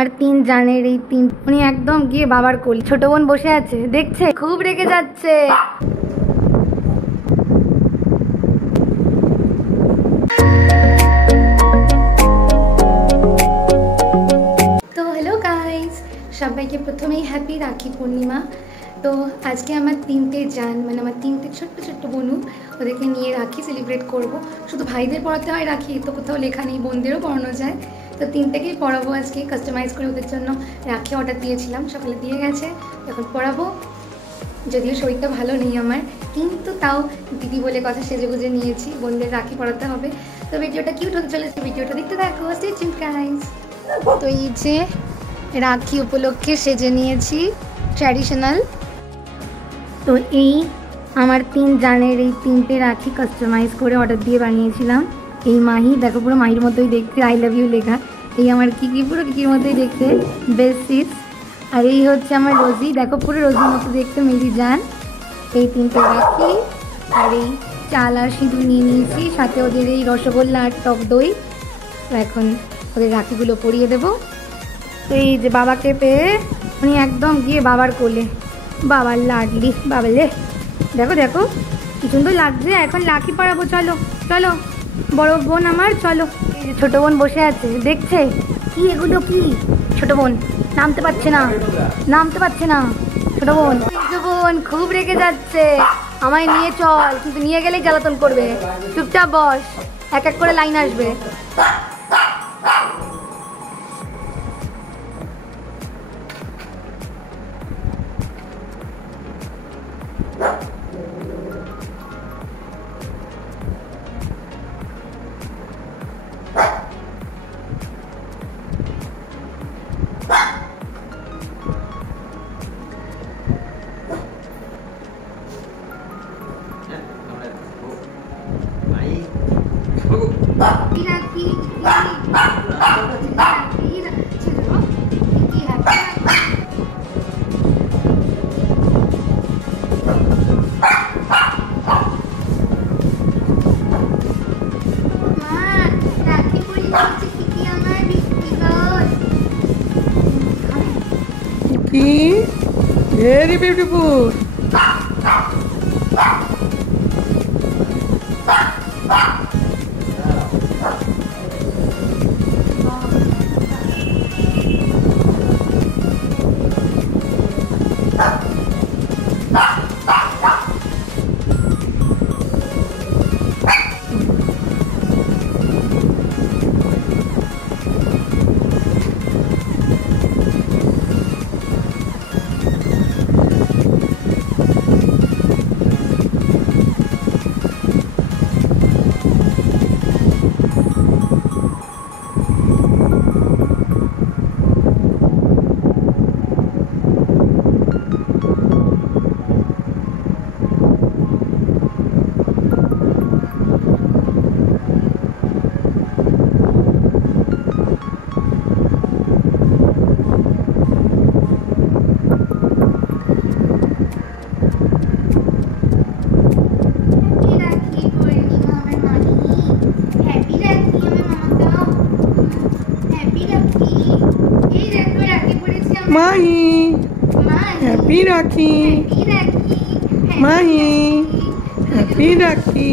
আমার 3 জানের এই 3 উনি একদম গিয়ে বাবার কোলে, ছোট বোন বসে আছে দেখছে, খুব রেগে যাচ্ছে। তো হ্যালো গাইস, সবাইকে প্রথমেই হ্যাপি রাখি পূর্ণিমা। তো আজকে আমার 3টে জান, মানে আমার 3টে ছোট্ট ছোট্ট বোনু, ওদেরকে নিয়ে রাখি সেলিব্রেট করব। শুধু ভাইদের পড়াতে হয় রাখি, তো কোথাও লেখা নেই বোনদেরও পড়ানো যায়। তো 3টেকেই পড়াবো আজকে, কাস্টমাইজ করে ওদের জন্য রাখি অর্ডার দিয়েছিলাম, সকালে দিয়ে গেছে, এখন পড়াবো। যদিও শরীরটা ভালো নেই আমার, কিন্তু তাও দিদি বলে কথা সেজে গুজে নিয়েছি, বোনদের রাখি পড়াতে হবে। তো ভিডিওটা কিউট হতে চলেছে, ভিডিওটা দেখতে থাকো, স্টে টিউনড গাইস। তো এই যে রাখি উপলক্ষে সেজে নিয়েছি ট্র্যাডিশনাল। তো এই আমার 3 জানের এই 3টে রাখি কাস্টমাইজ করে অর্ডার দিয়ে বানিয়েছিলাম। এই মাহি দেখো, পুরো মাহির মতোই দেখতে, আই লাভ ইউ লেখা। এই আমার কিকি, পুরো কিকির মতোই দেখতে, বেস্ট সিস। আর এই হচ্ছে আমার রোজি, দেখো পুরো রোজির মতো দেখতে, মেরি জান। এই 3টে রাখি, আর এই চাল আর সিঁদুর নিয়ে নিয়েছি, সাথে ওদের এই রসগোল্লা আর টক দই। তো এখন ওদের রাখিগুলো পরিয়ে দেবো। তো এই যে বাবাকে পেয়ে উনি একদম গিয়ে বাবার কোলে, বাবার লাডলি বাবালে। দেখো দেখো কি সুন্দর লাগছে। এখন রাখি পরাবো, চলো চলো বড় বোন আমার, চলো। এই যে ছোট বোন বসে আছে দেখছে, কি এগুলো কি? ছোট বোন নামতে পারছে না, নামতে পারছে না ছোট বোন। ছোট বোন খুব রেগে যাচ্ছে, আমায় নিয়ে চল, কিন্তু নিয়ে গেলেই জ্বালাতন করবে। চুপচাপ বস, এক এক করে লাইন আসবে। Very beautiful. Mahi, happy Rakhi. Mahi, happy Rakhi.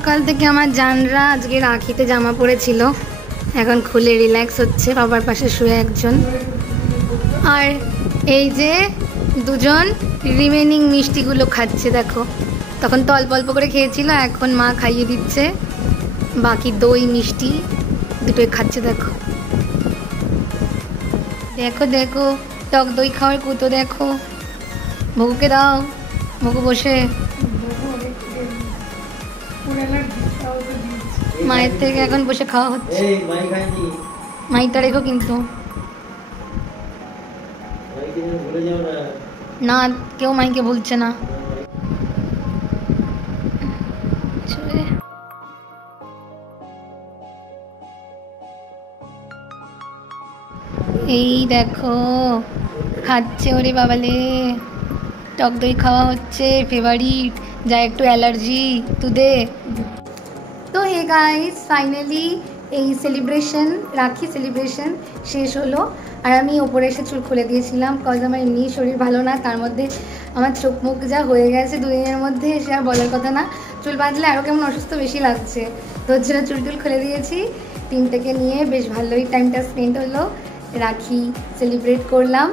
সকাল থেকে আমার জানরা আজকে রাখিতে জামা পরেছিল, এখন খুলে রিল্যাক্স হচ্ছে বাবার পাশে শুয়ে একজন। আর এই যে দুজন রিমেনিং মিষ্টিগুলো খাচ্ছে, দেখো তখন তো অল্প অল্প করে খেয়েছিল, এখন মা খাইয়ে দিচ্ছে বাকি দই মিষ্টি দুটোই খাচ্ছে। দেখো দেখো দেখো টক দই খাওয়ার কুতো দেখো। ভগুকে দাও, ভগু বসে মায়ের থেকে এখন বসে খাওয়া হচ্ছে। মাইটা রেখো কিন্তু, না কেউ মাইকে ভুলছে না। এই দেখো খাচ্ছে, ওরে বাবালে টক দই খাওয়া হচ্ছে, ফেভারিট, যা একটু অ্যালার্জি তুদে। তো হে গাইস, ফাইনালি এই সেলিব্রেশন, রাখি সেলিব্রেশন শেষ হলো। আর আমি ওপরে এসে চুল খুলে দিয়েছিলাম, কজ আমার এমনি শরীর ভালো না, তার মধ্যে আমার চোখ মুখ যা হয়ে গেছে দুদিনের মধ্যে, সে আর বলার কথা না। চুল বাঁধলে আরও কেমন অসুস্থ বেশি লাগছে, তো ওর জন্য চুল টুল খুলে দিয়েছি। টিমটাকে নিয়ে বেশ ভালোই টাইমটা স্পেন্ড হলো, রাখি সেলিব্রেট করলাম।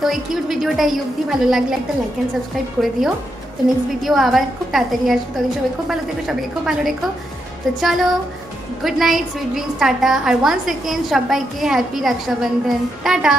তো এই কিউট ভিডিওটা এই অবধি, ভালো লাগলে একটা লাইক অ্যান্ড সাবস্ক্রাইব করে দিও। তো নেক্সট ভিডিও আবার খুব তাড়াতাড়ি আসবে, তখন সবাই খুব ভালো থেকো, সবাইকে খুব ভালো রেখো। তো চলো, good night, sweet dreams, tata. আর 1 সেকেন্ড সবাইকে হ্যাপি রক্ষাবন্ধন, টাটা।